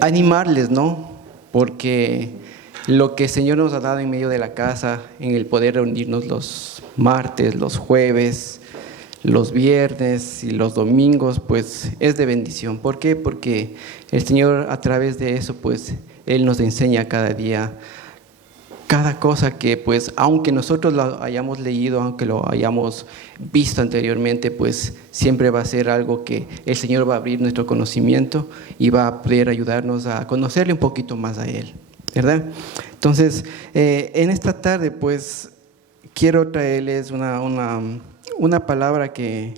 animarles, ¿no? Porque lo que el Señor nos ha dado en medio de la casa, en el poder reunirnos los martes, los jueves, los viernes y los domingos, pues es de bendición. ¿Por qué? Porque el Señor a través de eso, pues Él nos enseña cada día cada cosa que, pues, aunque nosotros lo hayamos leído, aunque lo hayamos visto anteriormente, pues siempre va a ser algo que el Señor va a abrir nuestro conocimiento y va a poder ayudarnos a conocerle un poquito más a Él, ¿verdad? Entonces, en esta tarde, pues, quiero traerles una palabra que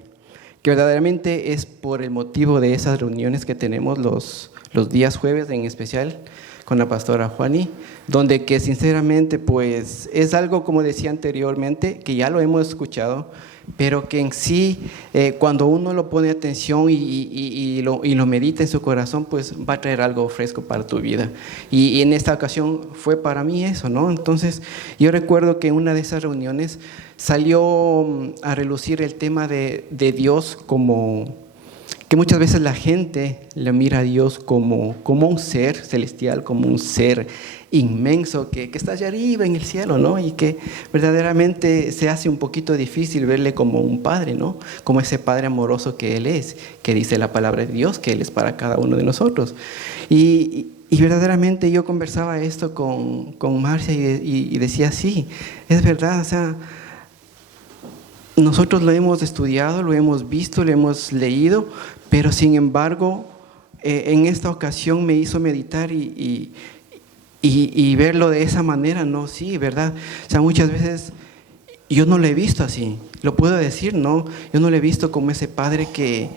verdaderamente es por el motivo de esas reuniones que tenemos los días jueves, en especial con la pastora Juani, donde que sinceramente pues es algo, como decía anteriormente, que ya lo hemos escuchado, pero que en sí, cuando uno lo pone atención y lo medita en su corazón, pues va a traer algo fresco para tu vida. Y en esta ocasión fue para mí eso, ¿no? Entonces, yo recuerdo que en una de esas reuniones salió a relucir el tema de Dios, como que muchas veces la gente le mira a Dios como un ser celestial, como un ser inmenso que está allá arriba en el cielo, ¿no? Y que verdaderamente se hace un poquito difícil verle como un padre, ¿no? Como ese padre amoroso que Él es, que dice la palabra de Dios, que Él es para cada uno de nosotros. Y verdaderamente yo conversaba esto con Marcia y decía, sí, es verdad, o sea, nosotros lo hemos estudiado, lo hemos visto, lo hemos leído, pero sin embargo, en esta ocasión me hizo meditar y verlo de esa manera, no, sí, ¿verdad? O sea, muchas veces yo no lo he visto así, lo puedo decir, ¿no? Yo no lo he visto como ese Padre que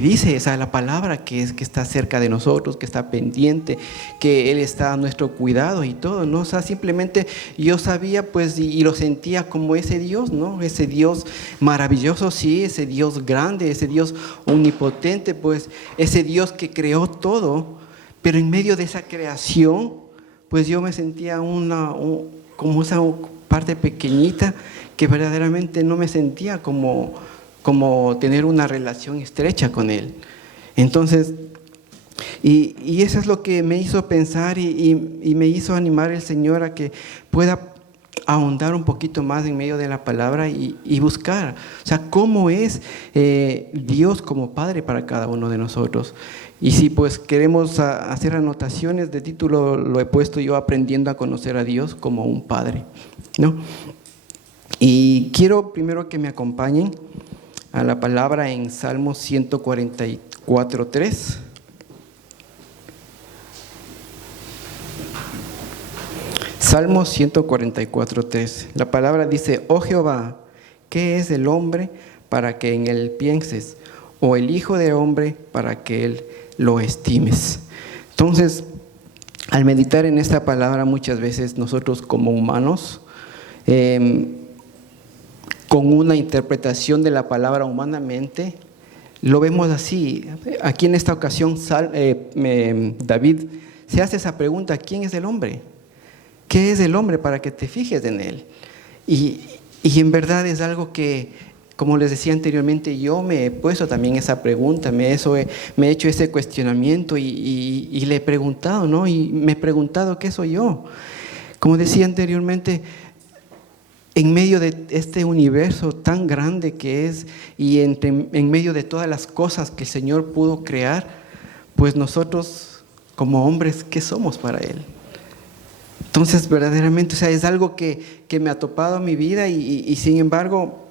dice, o sea, la palabra que está cerca de nosotros, que está pendiente, que Él está a nuestro cuidado y todo, ¿no? O sea, simplemente yo sabía, pues, y lo sentía como ese Dios, ¿no? Ese Dios maravilloso, sí, ese Dios grande, ese Dios omnipotente, pues, ese Dios que creó todo, pero en medio de esa creación, pues yo me sentía como esa parte pequeñita que verdaderamente no me sentía como tener una relación estrecha con Él. Entonces, y eso es lo que me hizo pensar y me hizo animar el Señor a que pueda ahondar un poquito más en medio de la palabra y buscar, o sea, cómo es Dios como Padre para cada uno de nosotros. Y si pues queremos hacer anotaciones de título, lo he puesto yo aprendiendo a conocer a Dios como un Padre, ¿no? Y quiero primero que me acompañen a la palabra en Salmo 144:3. Salmo 144:3. La palabra dice: Oh Jehová, ¿qué es el hombre para que en él pienses? O el hijo de hombre para que él lo estimes. Entonces, al meditar en esta palabra, muchas veces nosotros como humanos, con una interpretación de la palabra humanamente, lo vemos así. Aquí en esta ocasión David se hace esa pregunta: ¿quién es el hombre? ¿Qué es el hombre para que te fijes en él? Y en verdad es algo que, como les decía anteriormente, yo me he puesto también esa pregunta, me he hecho ese cuestionamiento y le he preguntado, ¿no? Y me he preguntado, ¿qué soy yo? Como decía anteriormente, en medio de este universo tan grande que es y en medio de todas las cosas que el Señor pudo crear, pues nosotros como hombres, ¿qué somos para Él? Entonces verdaderamente, o sea, es algo que me ha topado en mi vida y sin embargo,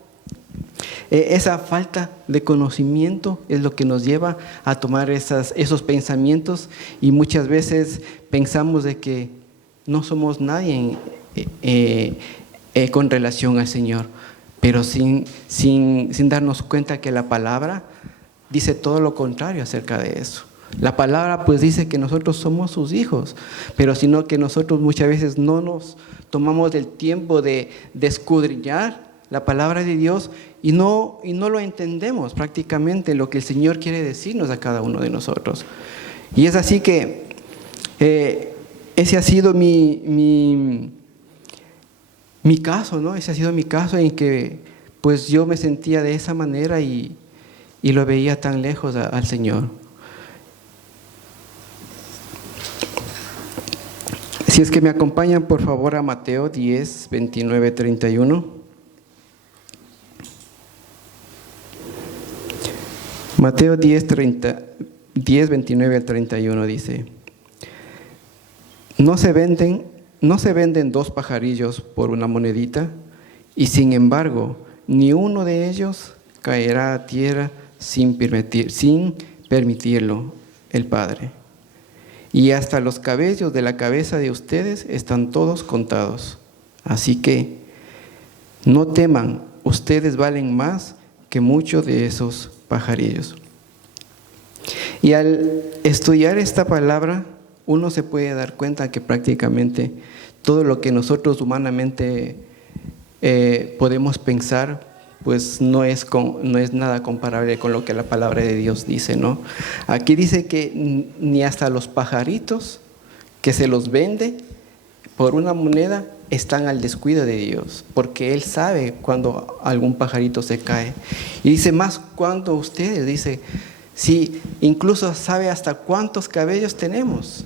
esa falta de conocimiento es lo que nos lleva a tomar esos pensamientos y muchas veces pensamos de que no somos nadie con relación al Señor, pero sin darnos cuenta que la palabra dice todo lo contrario acerca de eso. La palabra pues dice que nosotros somos sus hijos, pero sino que nosotros muchas veces no nos tomamos el tiempo de escudriñar la palabra de Dios y no lo entendemos prácticamente lo que el Señor quiere decirnos a cada uno de nosotros. Y es así que ese ha sido mi caso, ¿no? Ese ha sido mi caso en que pues yo me sentía de esa manera y lo veía tan lejos al Señor. Si es que me acompañan, por favor, a Mateo 10, 29, 31. Mateo 10, 29 al 31 dice: no se venden dos pajarillos por una monedita, y sin embargo, ni uno de ellos caerá a tierra sin permitirlo el Padre. Y hasta los cabellos de la cabeza de ustedes están todos contados. Así que no teman, ustedes valen más que muchos de esos pajarillos. Y al estudiar esta palabra, uno se puede dar cuenta que prácticamente todo lo que nosotros humanamente podemos pensar, pues no es nada comparable con lo que la palabra de Dios dice, ¿no? Aquí dice que ni hasta los pajaritos que se los vende por una moneda están al descuido de Dios, porque Él sabe cuando algún pajarito se cae. Y dice más cuando ustedes, dice, sí, incluso sabe hasta cuántos cabellos tenemos.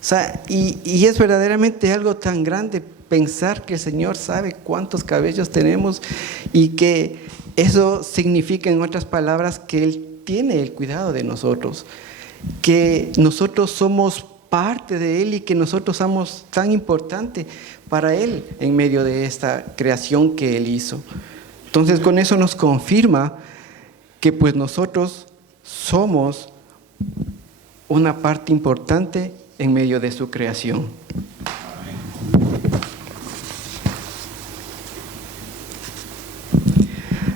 O sea, y es verdaderamente algo tan grande pensar que el Señor sabe cuántos cabellos tenemos, y que eso significa, en otras palabras, que Él tiene el cuidado de nosotros, que nosotros somos parte de Él y que nosotros somos tan importantes para Él en medio de esta creación que Él hizo. Entonces, con eso nos confirma que pues nosotros somos una parte importante en medio de su creación.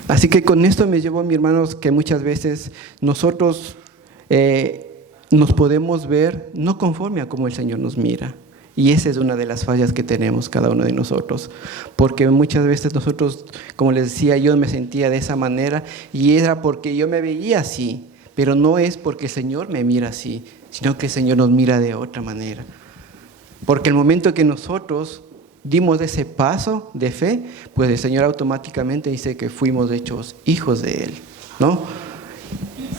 Así que con esto me llevo, mis hermanos, que muchas veces nosotros nos podemos ver no conforme a cómo el Señor nos mira. Y esa es una de las fallas que tenemos cada uno de nosotros. Porque muchas veces nosotros, como les decía, yo me sentía de esa manera y era porque yo me veía así. Pero no es porque el Señor me mira así, sino que el Señor nos mira de otra manera. Porque el momento que nosotros dimos ese paso de fe, pues el Señor automáticamente dice que fuimos hechos hijos de Él, ¿no?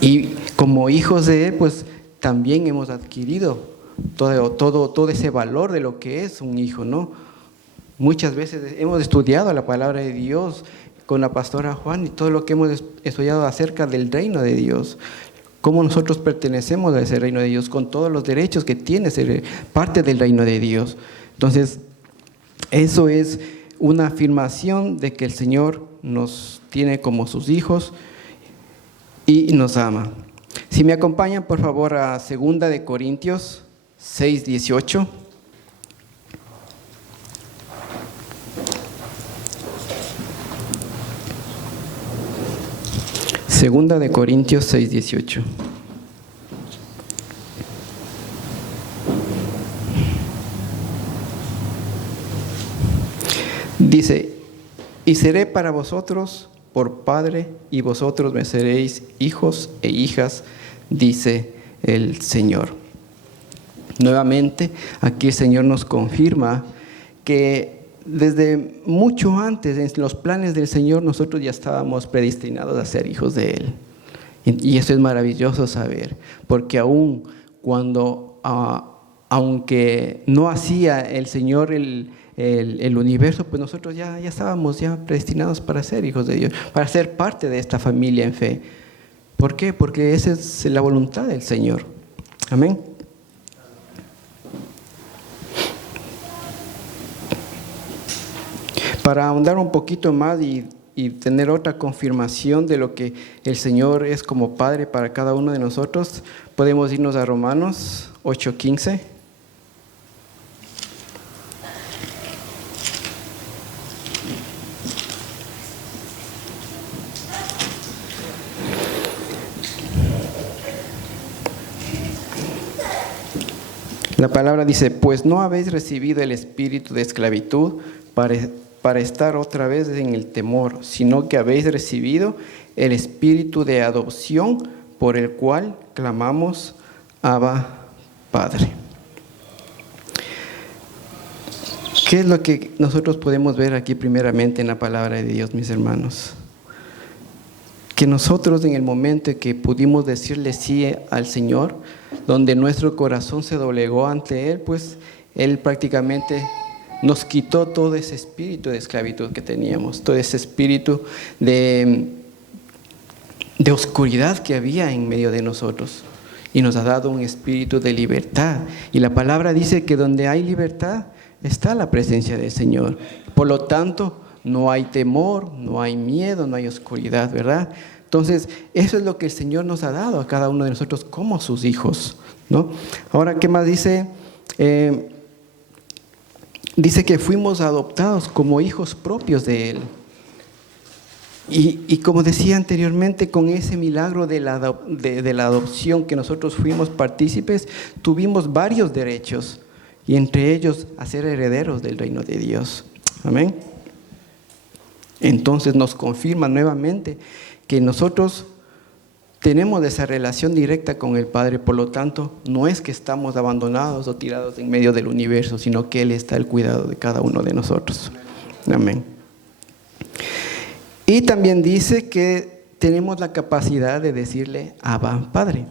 Y como hijos de Él, pues también hemos adquirido todo ese valor de lo que es un hijo, ¿no? Muchas veces hemos estudiado la palabra de Dios con la pastora Juan y todo lo que hemos estudiado acerca del reino de Dios, cómo nosotros pertenecemos a ese reino de Dios, con todos los derechos que tiene ser parte del reino de Dios. Entonces, eso es una afirmación de que el Señor nos tiene como sus hijos y nos ama. Si me acompañan, por favor, a 2 de Corintios 6, 18. Segunda de Corintios 6, 18. Dice: y seré para vosotros por padre, y vosotros me seréis hijos e hijas, dice el Señor. Nuevamente, aquí el Señor nos confirma que desde mucho antes, en los planes del Señor, nosotros ya estábamos predestinados a ser hijos de Él. Y eso es maravilloso saber, porque aún cuando, aunque no hacía el Señor el universo, pues nosotros ya estábamos ya predestinados para ser hijos de Dios, para ser parte de esta familia en fe. ¿Por qué? Porque esa es la voluntad del Señor. Amén. Para ahondar un poquito más y tener otra confirmación de lo que el Señor es como Padre para cada uno de nosotros, podemos irnos a Romanos 8:15. La palabra dice: pues no habéis recibido el espíritu de esclavitud para estar otra vez en el temor, sino que habéis recibido el espíritu de adopción, por el cual clamamos: Abba, Padre. ¿Qué es lo que nosotros podemos ver aquí primeramente en la palabra de Dios, mis hermanos? Que nosotros, en el momento en que pudimos decirle sí al Señor, donde nuestro corazón se doblegó ante Él, pues Él prácticamente nos quitó todo ese espíritu de esclavitud que teníamos, todo ese espíritu de oscuridad que había en medio de nosotros. Y nos ha dado un espíritu de libertad. Y la palabra dice que donde hay libertad está la presencia del Señor. Por lo tanto, no hay temor, no hay miedo, no hay oscuridad, ¿verdad? Entonces, eso es lo que el Señor nos ha dado a cada uno de nosotros como sus hijos, ¿no? Ahora, ¿qué más dice? Dice que fuimos adoptados como hijos propios de Él. Y como decía anteriormente, con ese milagro de la adopción que nosotros fuimos partícipes, tuvimos varios derechos, y entre ellos a ser herederos del reino de Dios. Amén. Entonces nos confirma nuevamente que nosotros tenemos esa relación directa con el Padre. Por lo tanto, no es que estamos abandonados o tirados en medio del universo, sino que Él está al cuidado de cada uno de nosotros. Amén. Y también dice que tenemos la capacidad de decirle Abba, Padre.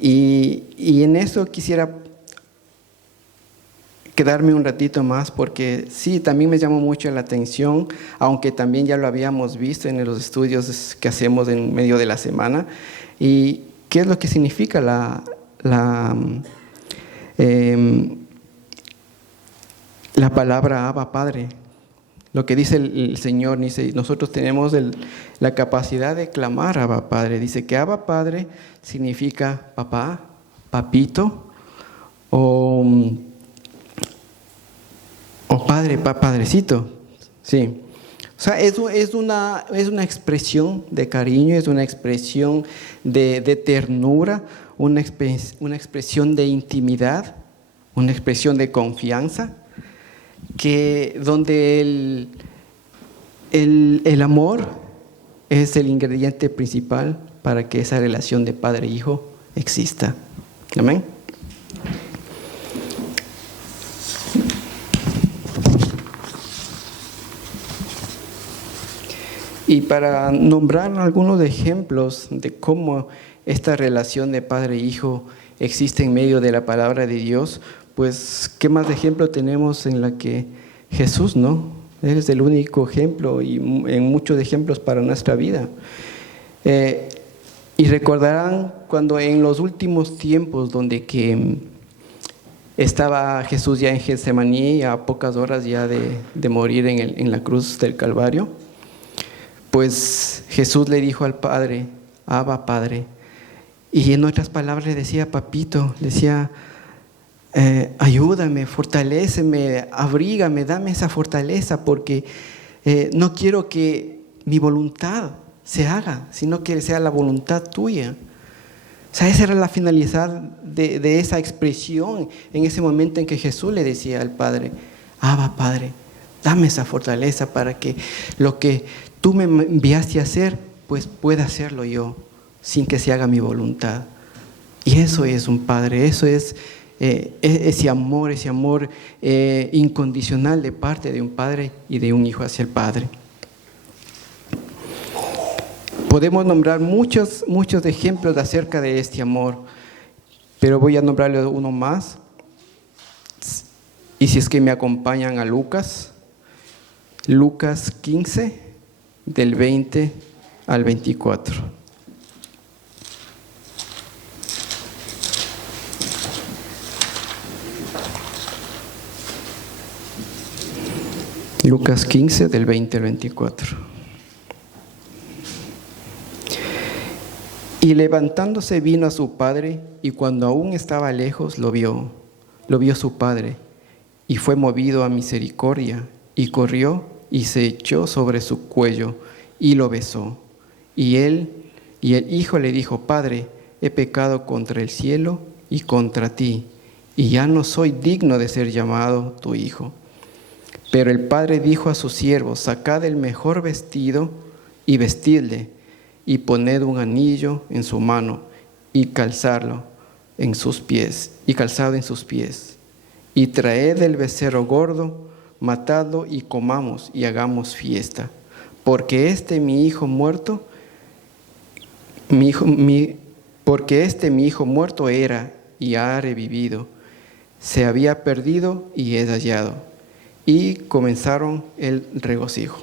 Y en eso quisiera quedarme un ratito más, porque sí, también me llamó mucho la atención, aunque también ya lo habíamos visto en los estudios que hacemos en medio de la semana. ¿Y qué es lo que significa la palabra Abba, Padre? Lo que dice el Señor, dice, nosotros tenemos la capacidad de clamar Abba Padre. Dice que Abba Padre significa papá, papito, o padre, padrecito. Sí. O sea, es una expresión de cariño, es una expresión de ternura, una expresión de intimidad, una expresión de confianza, donde el amor es el ingrediente principal para que esa relación de padre e hijo exista. Amén. Y para nombrar algunos ejemplos de cómo esta relación de padre e hijo existe en medio de la palabra de Dios, pues, ¿qué más de ejemplo tenemos en la que Jesús, ¿no? Él es el único ejemplo y en muchos ejemplos para nuestra vida. Y recordarán cuando en los últimos tiempos donde que estaba Jesús ya en Getsemaní, a pocas horas ya de morir en la cruz del Calvario, pues Jesús le dijo al Padre, Abba, Padre, y en otras palabras le decía, papito, le decía, ayúdame, fortaléceme, abrígame, dame esa fortaleza, porque no quiero que mi voluntad se haga, sino que sea la voluntad tuya. O sea, esa era la finalidad de esa expresión en ese momento en que Jesús le decía al Padre, Abba, Padre, dame esa fortaleza para que lo que tú me enviaste a hacer, pues pueda hacerlo yo, sin que se haga mi voluntad. Y eso es un Padre, eso es ese amor incondicional de parte de un padre y de un hijo hacia el Padre. Podemos nombrar muchos ejemplos acerca de este amor, pero voy a nombrarle uno más. Y si es que me acompañan a Lucas 15, del 20 al 24. Lucas 15, del 20 al 24. Y levantándose vino a su padre, y cuando aún estaba lejos lo vio su padre, y fue movido a misericordia, y corrió y se echó sobre su cuello, y lo besó. Y el hijo le dijo, Padre, he pecado contra el cielo y contra ti, y ya no soy digno de ser llamado tu hijo. Pero el padre dijo a sus siervos, sacad el mejor vestido y vestidle, y poned un anillo en su mano, y calzado en sus pies, y traed el becerro gordo, matadlo y comamos y hagamos fiesta, porque mi hijo muerto era y ha revivido, se había perdido y es hallado. Y comenzaron el regocijo.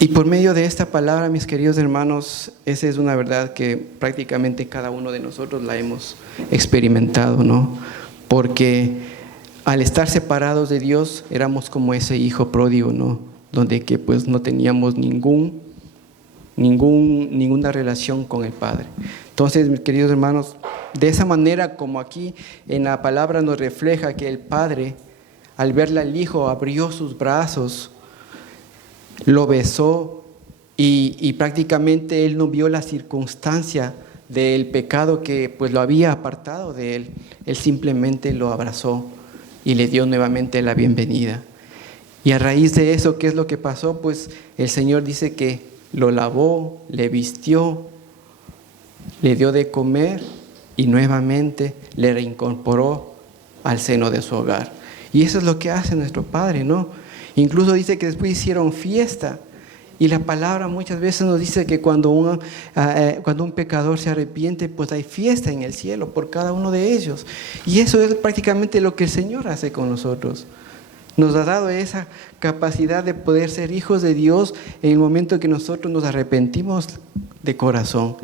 Y por medio de esta palabra, mis queridos hermanos, esa es una verdad que prácticamente cada uno de nosotros la hemos experimentado, ¿no? Porque al estar separados de Dios, éramos como ese hijo pródigo, ¿no? Donde que pues no teníamos ninguna relación con el Padre. Entonces, mis queridos hermanos, de esa manera como aquí en la palabra nos refleja que el Padre, al verle al Hijo, abrió sus brazos, lo besó y prácticamente Él no vio la circunstancia del pecado que pues lo había apartado de Él. Él simplemente lo abrazó y le dio nuevamente la bienvenida. Y a raíz de eso, ¿qué es lo que pasó? Pues el Señor dice que lo lavó, le vistió, le dio de comer y nuevamente le reincorporó al seno de su hogar. Y eso es lo que hace nuestro Padre, ¿no? Incluso dice que después hicieron fiesta. Y la palabra muchas veces nos dice que cuando un pecador se arrepiente, pues hay fiesta en el cielo por cada uno de ellos. Y eso es prácticamente lo que el Señor hace con nosotros. Nos ha dado esa capacidad de poder ser hijos de Dios en el momento que nosotros nos arrepentimos de corazón.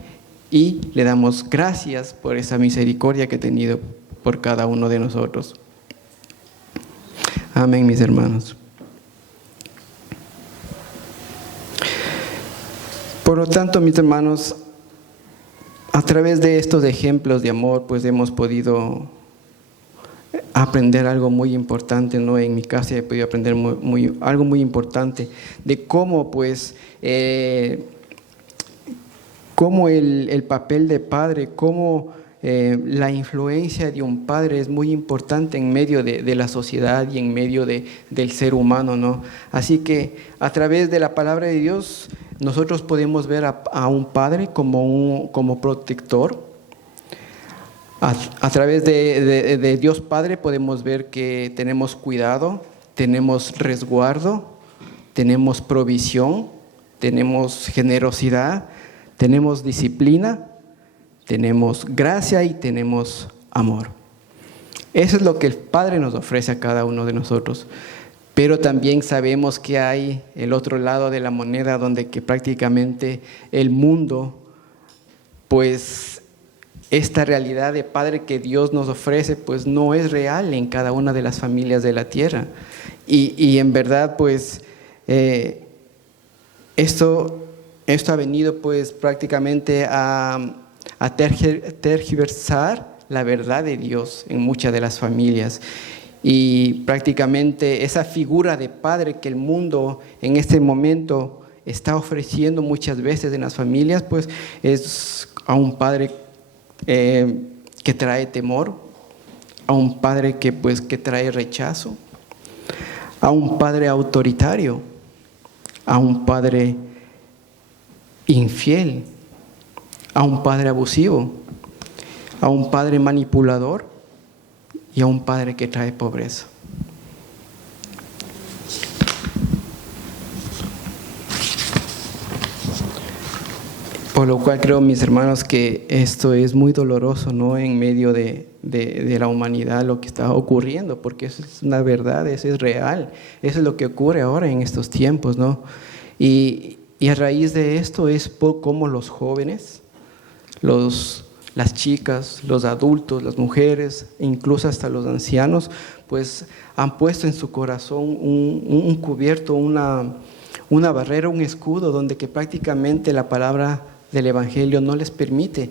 Y le damos gracias por esa misericordia que ha tenido por cada uno de nosotros. Amén, mis hermanos. Por lo tanto, mis hermanos, a través de estos ejemplos de amor, pues hemos podido aprender algo muy importante, ¿no? En mi casa he podido aprender algo muy importante de cómo, pues, cómo el papel de padre, cómo la influencia de un padre es muy importante en medio de la sociedad y en medio del ser humano, ¿no? Así que a través de la palabra de Dios nosotros podemos ver a un padre como protector. A través de Dios Padre podemos ver que tenemos cuidado, tenemos resguardo, tenemos provisión, tenemos generosidad, tenemos disciplina, tenemos gracia y tenemos amor. Eso es lo que el Padre nos ofrece a cada uno de nosotros. Pero también sabemos que hay el otro lado de la moneda donde que prácticamente el mundo, pues esta realidad de Padre que Dios nos ofrece, pues no es real en cada una de las familias de la tierra. Y en verdad, pues esto ha venido pues prácticamente a tergiversar la verdad de Dios en muchas de las familias. Y prácticamente esa figura de padre que el mundo en este momento está ofreciendo muchas veces en las familias, pues es a un padre que trae temor, a un padre que trae rechazo, a un padre autoritario, a un padre infiel, a un padre abusivo, a un padre manipulador y a un padre que trae pobreza. Por lo cual creo, mis hermanos, que esto es muy doloroso, ¿no? En medio de la humanidad, lo que está ocurriendo, porque eso es una verdad, eso es real, eso es lo que ocurre ahora en estos tiempos, ¿no? Y a raíz de esto es como los jóvenes, las chicas, los adultos, las mujeres, incluso hasta los ancianos, pues han puesto en su corazón un cubierto, una barrera, un escudo, donde que prácticamente la palabra del Evangelio no les permite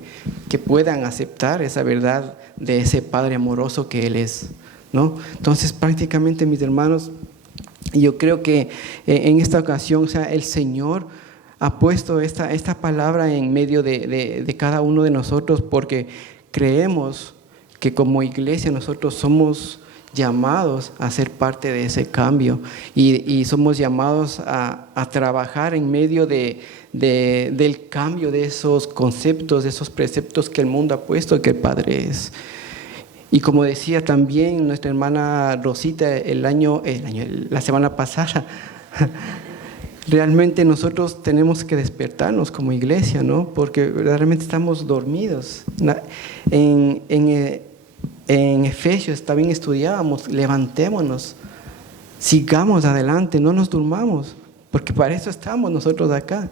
que puedan aceptar esa verdad de ese Padre amoroso que Él es, ¿no? Entonces, prácticamente, mis hermanos, yo creo que en esta ocasión, o sea, el Señor ha puesto esta palabra en medio de cada uno de nosotros, porque creemos que como iglesia nosotros somos llamados a ser parte de ese cambio y somos llamados a trabajar en medio del cambio de esos conceptos, de esos preceptos que el mundo ha puesto que el Padre es. Y como decía también nuestra hermana Rosita la semana pasada, realmente nosotros tenemos que despertarnos como iglesia, ¿no? Porque realmente estamos dormidos. en Efesios también estudiábamos, levantémonos, sigamos adelante, no nos durmamos, porque para eso estamos nosotros acá.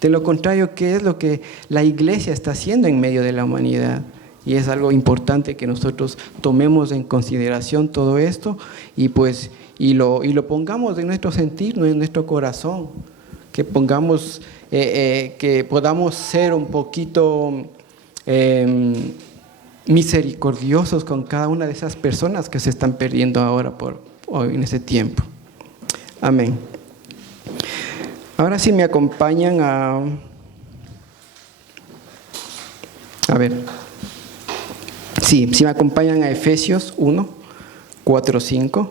De lo contrario, ¿qué es lo que la iglesia está haciendo en medio de la humanidad? Y es algo importante que nosotros tomemos en consideración todo esto y lo pongamos en nuestro sentir, en nuestro corazón, que pongamos, que podamos ser un poquito misericordiosos con cada una de esas personas que se están perdiendo ahora hoy en ese tiempo. Amén. Ahora sí me acompañan a ver. Sí, me acompañan a Efesios 1, 4, 5.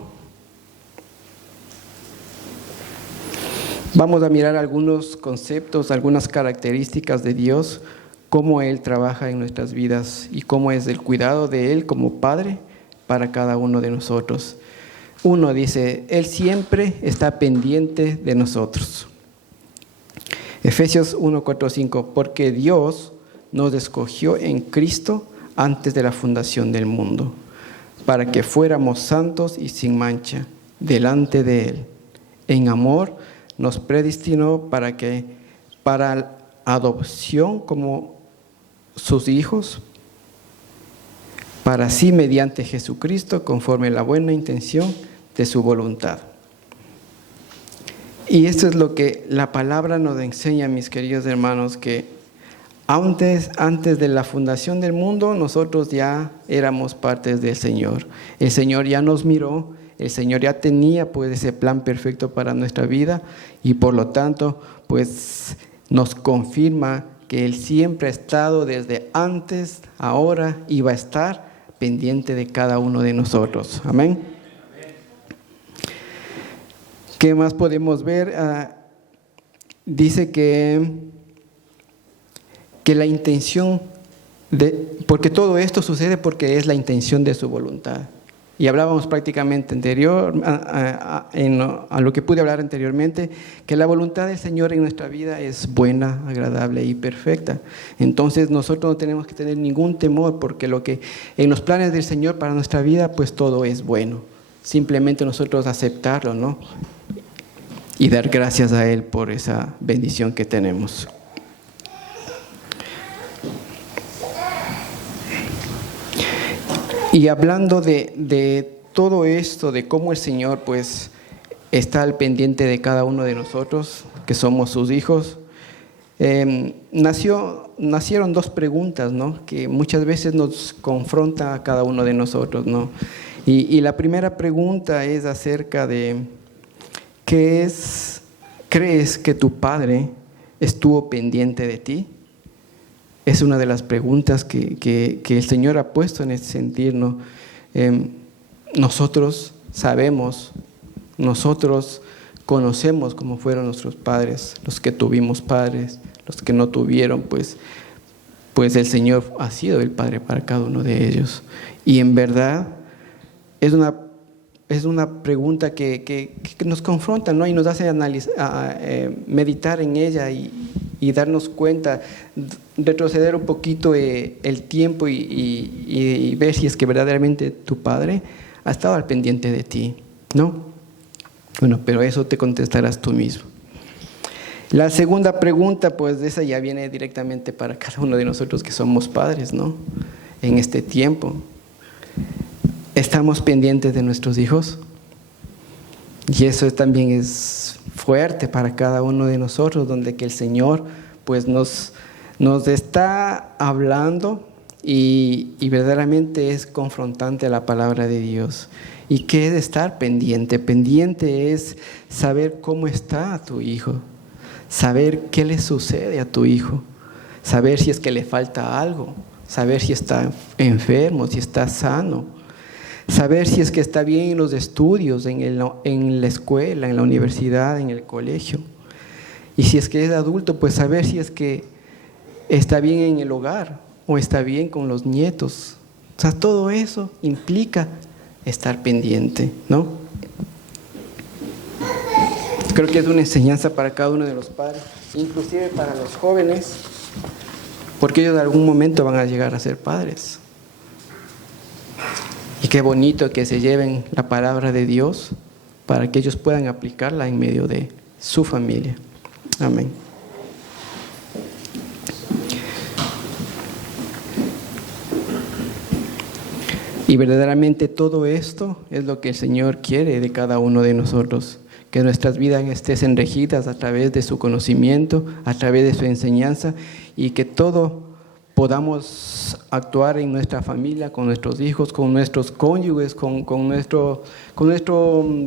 Vamos a mirar algunos conceptos, algunas características de Dios, cómo Él trabaja en nuestras vidas y cómo es el cuidado de Él como Padre para cada uno de nosotros. Uno dice, Él siempre está pendiente de nosotros. Efesios 1, 4, 5, porque Dios nos escogió en Cristo antes de la fundación del mundo, para que fuéramos santos y sin mancha delante de Él. En amor nos predestinó para adopción como sus hijos, para sí mediante Jesucristo, conforme a la buena intención de su voluntad. Y esto es lo que la palabra nos enseña, mis queridos hermanos, que antes de la fundación del mundo, nosotros ya éramos partes del Señor. El Señor ya nos miró, el Señor ya tenía pues ese plan perfecto para nuestra vida y por lo tanto pues nos confirma que Él siempre ha estado desde antes, ahora y va a estar pendiente de cada uno de nosotros. Amén. ¿Qué más podemos ver? Dice que la intención porque todo esto sucede porque es la intención de su voluntad. Y hablábamos prácticamente a lo que pude hablar anteriormente, que la voluntad del Señor en nuestra vida es buena, agradable y perfecta. Entonces nosotros no tenemos que tener ningún temor porque lo que en los planes del Señor para nuestra vida, pues todo es bueno. Simplemente nosotros aceptarlo, ¿no? Y dar gracias a Él por esa bendición que tenemos. Y hablando de todo esto, de cómo el Señor pues está al pendiente de cada uno de nosotros, que somos sus hijos, nacieron dos preguntas, ¿no? Que muchas veces nos confronta a cada uno de nosotros, ¿no? Y la primera pregunta es acerca de ¿crees que tu Padre estuvo pendiente de ti? Es una de las preguntas que el Señor ha puesto en ese sentido, ¿no? Nosotros sabemos, nosotros conocemos cómo fueron nuestros padres, los que tuvimos padres, los que no tuvieron, pues el Señor ha sido el Padre para cada uno de ellos. Y en verdad es una pregunta que nos confronta, ¿no? Y nos hace meditar en ella y darnos cuenta, retroceder un poquito el tiempo y ver si es que verdaderamente tu Padre ha estado al pendiente de ti, ¿no? Bueno, pero eso te contestarás tú mismo. La segunda pregunta, pues esa ya viene directamente para cada uno de nosotros que somos padres, ¿no? En este tiempo. ¿Estamos pendientes de nuestros hijos? Y eso también es fuerte para cada uno de nosotros, donde que el Señor pues nos está hablando y verdaderamente es confrontante a la palabra de Dios. ¿Y qué es estar pendiente? Pendiente es saber cómo está tu hijo, saber qué le sucede a tu hijo, saber si es que le falta algo, saber si está enfermo, si está sano, saber si es que está bien en los estudios, en la escuela, en la universidad, en el colegio. Y si es que es adulto, pues saber si es que está bien en el hogar o está bien con los nietos. O sea, todo eso implica estar pendiente, ¿no? Creo que es una enseñanza para cada uno de los padres, inclusive para los jóvenes, porque ellos en algún momento van a llegar a ser padres. qué bonito que se lleven la palabra de Dios para que ellos puedan aplicarla en medio de su familia. Amén. Y verdaderamente todo esto es lo que el Señor quiere de cada uno de nosotros, que nuestras vidas estén regidas a través de su conocimiento, a través de su enseñanza, y que todo podamos actuar en nuestra familia, con nuestros hijos, con nuestros cónyuges, con nuestro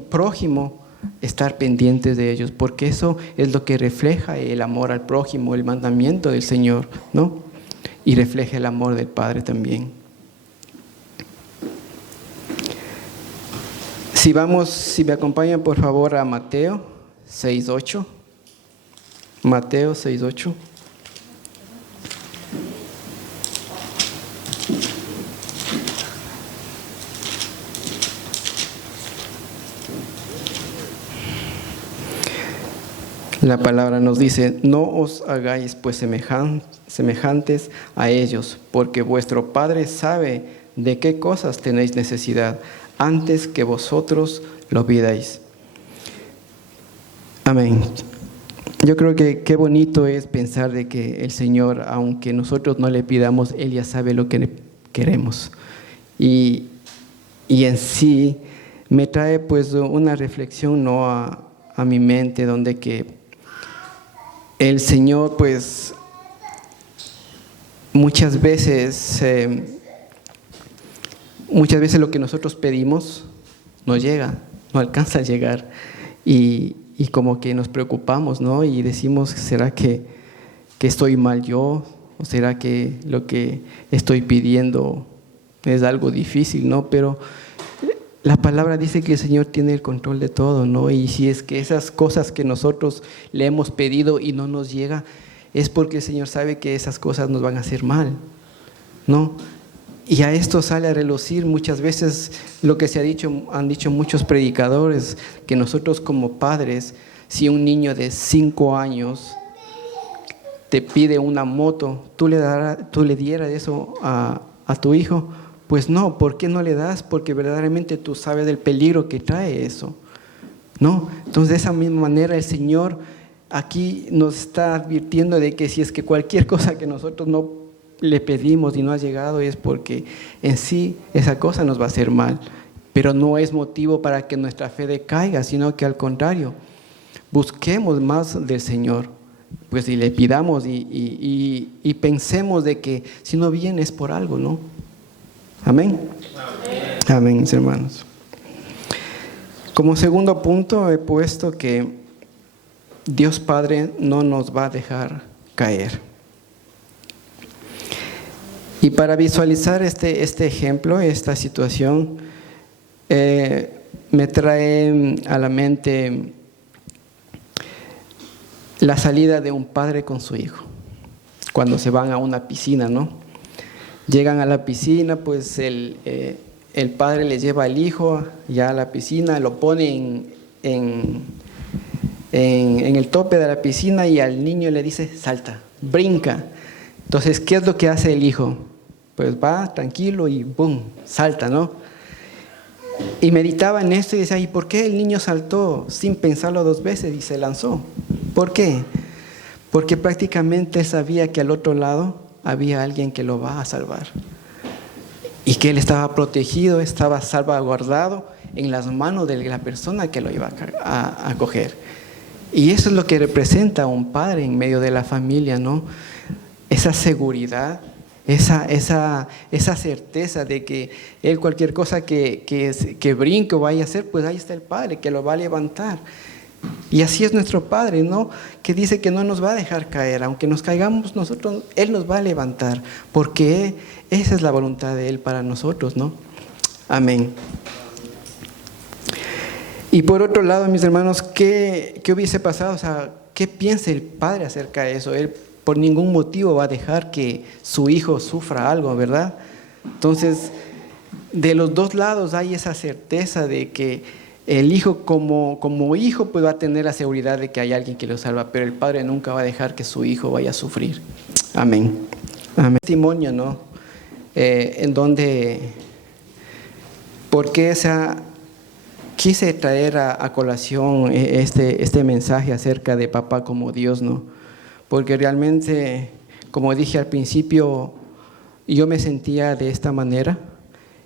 prójimo, estar pendientes de ellos, porque eso es lo que refleja el amor al prójimo, el mandamiento del Señor, ¿no? Y refleja el amor del Padre también. Si me acompañan por favor a Mateo 6:8. Mateo 6:8. La palabra nos dice: no os hagáis pues semejantes a ellos, porque vuestro Padre sabe de qué cosas tenéis necesidad, antes que vosotros lo pidáis. Amén. Yo creo que qué bonito es pensar de que el Señor, aunque nosotros no le pidamos, Él ya sabe lo que queremos. Y en sí me trae pues una reflexión, ¿no?, a mi mente, donde que el Señor pues muchas veces lo que nosotros pedimos no llega, no alcanza a llegar, y como que nos preocupamos, ¿no? Y decimos: ¿será que estoy mal yo? ¿O será que lo que estoy pidiendo es algo difícil, ¿no? Pero la palabra dice que el Señor tiene el control de todo, ¿no? Y si es que esas cosas que nosotros le hemos pedido y no nos llega, es porque el Señor sabe que esas cosas nos van a hacer mal, ¿no? Y a esto sale a relucir muchas veces lo que han dicho muchos predicadores, que nosotros como padres, si un niño de 5 años te pide una moto, ¿tú le dieras eso a tu hijo? Pues no. ¿Por qué no le das? Porque verdaderamente tú sabes del peligro que trae eso, ¿no? Entonces, de esa misma manera, el Señor aquí nos está advirtiendo de que si es que cualquier cosa que nosotros no le pedimos y no ha llegado, es porque en sí esa cosa nos va a hacer mal, pero no es motivo para que nuestra fe decaiga, sino que al contrario, busquemos más del Señor, pues, y le pidamos y pensemos de que si no viene es por algo, ¿no? Amén. Amén, mis hermanos. Como segundo punto he puesto que Dios Padre no nos va a dejar caer. Y para visualizar este ejemplo, esta situación, me trae a la mente la salida de un padre con su hijo, cuando se van a una piscina, ¿no? Llegan a la piscina, pues el padre le lleva al hijo ya a la piscina, lo pone en el tope de la piscina y al niño le dice: salta, brinca. Entonces, ¿qué es lo que hace el hijo? Pues va tranquilo y ¡boom!, salta, ¿no? Y meditaba en esto y decía: ¿y por qué el niño saltó sin pensarlo 2 veces y se lanzó? ¿Por qué? Porque prácticamente sabía que al otro lado había alguien que lo va a salvar y que él estaba protegido, estaba salvaguardado en las manos de la persona que lo iba a coger. Y eso es lo que representa un padre en medio de la familia, ¿no? Esa seguridad, esa certeza de que él, cualquier cosa que brinque o vaya a hacer, pues ahí está el Padre que lo va a levantar. Y así es nuestro Padre, ¿no? Que dice que no nos va a dejar caer, aunque nos caigamos nosotros, Él nos va a levantar, porque esa es la voluntad de Él para nosotros, ¿no? Amén. Y por otro lado, mis hermanos, ¿qué hubiese pasado? O sea, ¿qué piensa el Padre acerca de eso? Él por ningún motivo va a dejar que su hijo sufra algo, ¿verdad? Entonces, de los dos lados hay esa certeza de que el hijo como hijo pues va a tener la seguridad de que hay alguien que lo salva, pero el padre nunca va a dejar que su hijo vaya a sufrir. Amén. Amén. Testimonio, ¿no? En donde ¿Por qué quise traer a colación este mensaje acerca de papá como Dios, ¿no? Porque realmente, como dije al principio, yo me sentía de esta manera.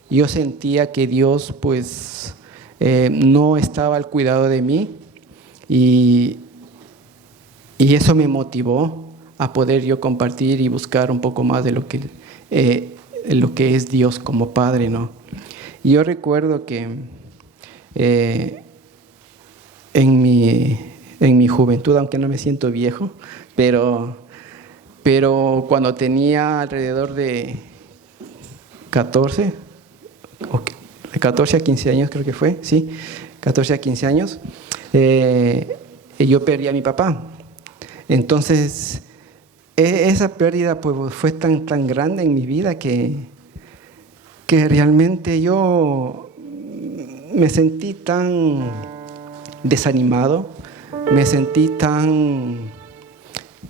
Yo sentía que Dios pues no estaba al cuidado de mí y eso me motivó a poder yo compartir y buscar un poco más de lo que es Dios como Padre, ¿no? Y yo recuerdo que en mi juventud, aunque no me siento viejo, pero cuando tenía alrededor de 14 a 15 años, creo que fue, sí, 14 a 15 años, yo perdí a mi papá. Entonces, esa pérdida pues, fue tan grande en mi vida que realmente yo me sentí tan desanimado, me sentí tan,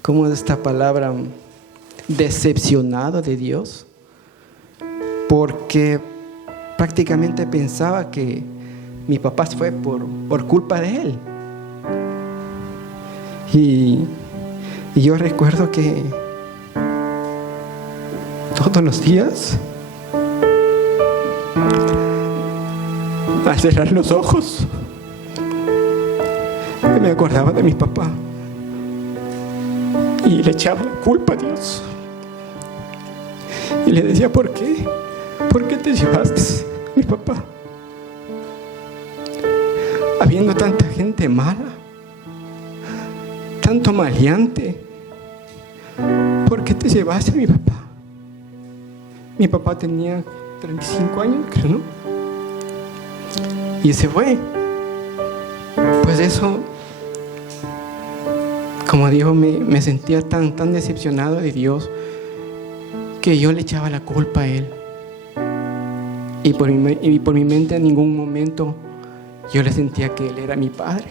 ¿cómo es esta palabra? Decepcionado de Dios, porque prácticamente pensaba que mi papá fue por culpa de él. Y yo recuerdo que todos los días, al cerrar los ojos, me acordaba de mi papá y le echaba la culpa a Dios y le decía: ¿por qué? ¿Por qué te llevaste a mi papá? Habiendo tanta gente mala, tanto maleante, ¿por qué te llevaste a mi papá? Mi papá tenía 35 años, creo, ¿no? Y se fue. Pues eso, como digo, me sentía tan decepcionado de Dios que yo le echaba la culpa a Él. Y por mi mente en ningún momento yo le sentía que Él era mi Padre.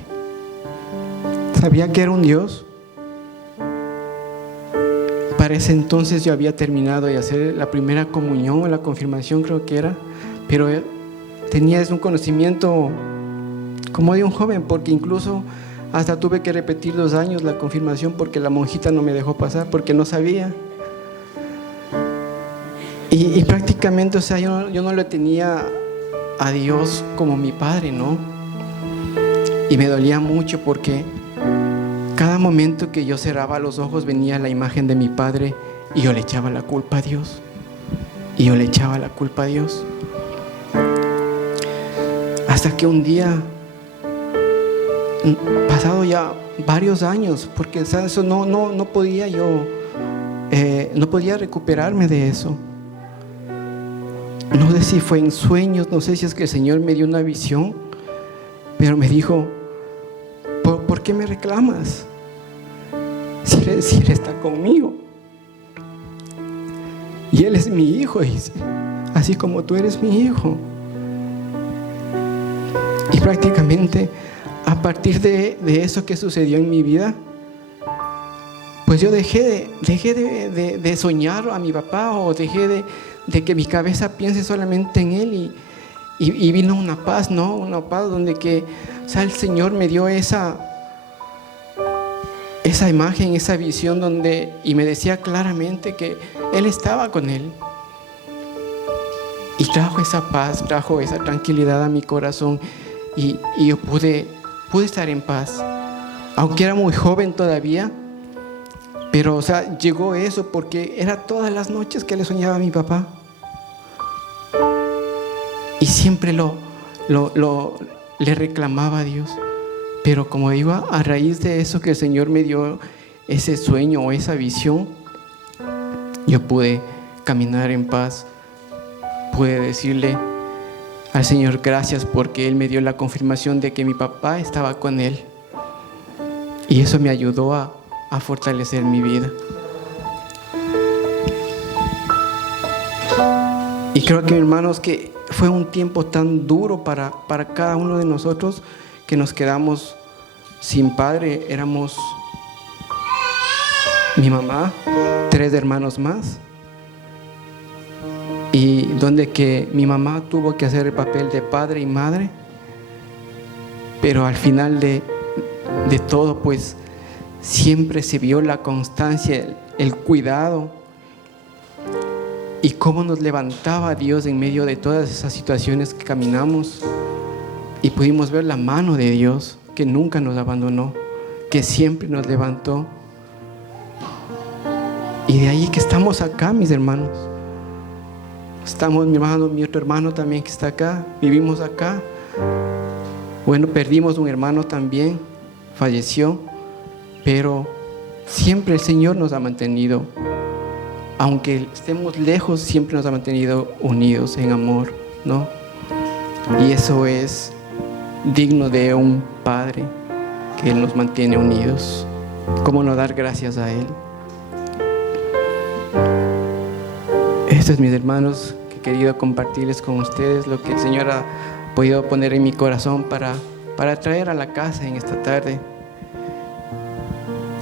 Sabía que era un Dios. Para ese entonces yo había terminado de hacer la primera comunión o la confirmación, creo que era, pero tenía un conocimiento como de un joven, porque incluso hasta tuve que repetir 2 años la confirmación porque la monjita no me dejó pasar, porque no sabía. Y prácticamente, o sea, yo no le tenía a Dios como mi Padre, ¿no? Y me dolía mucho porque cada momento que yo cerraba los ojos venía la imagen de mi Padre y yo le echaba la culpa a Dios. Y yo le echaba la culpa a Dios. Hasta que un día, pasado ya varios años, porque ¿sabes? Eso no podía yo, no podía recuperarme de eso. No sé si fue en sueños, no sé si es que el Señor me dio una visión, pero me dijo: ¿por qué me reclamas? Si Él está conmigo. Y Él es mi hijo, dice, así como tú eres mi hijo. Y prácticamente a partir de eso que sucedió en mi vida, pues yo dejé de soñar a mi papá, o dejé de que mi cabeza piense solamente en Él, y vino una paz, ¿no? Una paz donde que, o sea, el Señor me dio esa imagen, esa visión y me decía claramente que Él estaba con él. Y trajo esa paz, trajo esa tranquilidad a mi corazón, y yo pude estar en paz, aunque era muy joven todavía. Pero, o sea, llegó eso porque era todas las noches que le soñaba a mi papá. Y siempre le reclamaba a Dios. Pero como digo, a raíz de eso que el Señor me dio ese sueño o esa visión, yo pude caminar en paz. Pude decirle al Señor gracias porque Él me dio la confirmación de que mi papá estaba con Él. Y eso me ayudó a fortalecer mi vida. Y creo que, hermanos, que fue un tiempo tan duro para cada uno de nosotros, que nos quedamos sin padre. Éramos mi mamá, 3 hermanos más. y donde que mi mamá tuvo que hacer el papel de padre y madre, pero al final de todo, pues siempre se vio la constancia, el cuidado y cómo nos levantaba Dios en medio de todas esas situaciones que caminamos, y pudimos ver la mano de Dios que nunca nos abandonó, que siempre nos levantó. Y de ahí que estamos acá, mis hermanos. Estamos, mi otro hermano también que está acá, vivimos acá. Bueno, perdimos un hermano también, falleció, pero siempre el Señor nos ha mantenido, aunque estemos lejos, siempre nos ha mantenido unidos en amor, ¿no? Y eso es digno de un Padre, que Él nos mantiene unidos. ¿Cómo no dar gracias a Él? Esto es, mis hermanos, que he querido compartirles con ustedes lo que el Señor ha podido poner en mi corazón para traer a la casa en esta tarde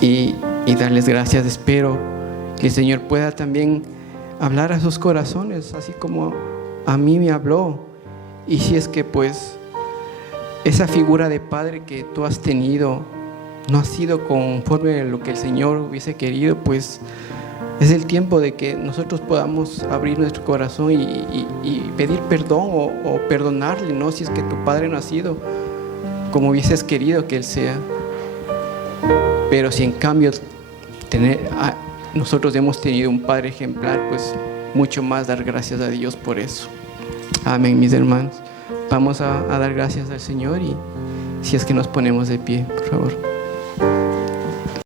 y darles gracias. Espero que el Señor pueda también hablar a sus corazones, así como a mí me habló. Y si es que pues esa figura de padre que tú has tenido no ha sido conforme a lo que el Señor hubiese querido, pues es el tiempo de que nosotros podamos abrir nuestro corazón y pedir perdón o perdonarle, ¿no? Si es que tu padre no ha sido como hubieses querido que él sea. Pero si en cambio nosotros hemos tenido un padre ejemplar, pues mucho más dar gracias a Dios por eso. Amén, mis hermanos. Vamos a dar gracias al Señor, y si es que nos ponemos de pie, por favor.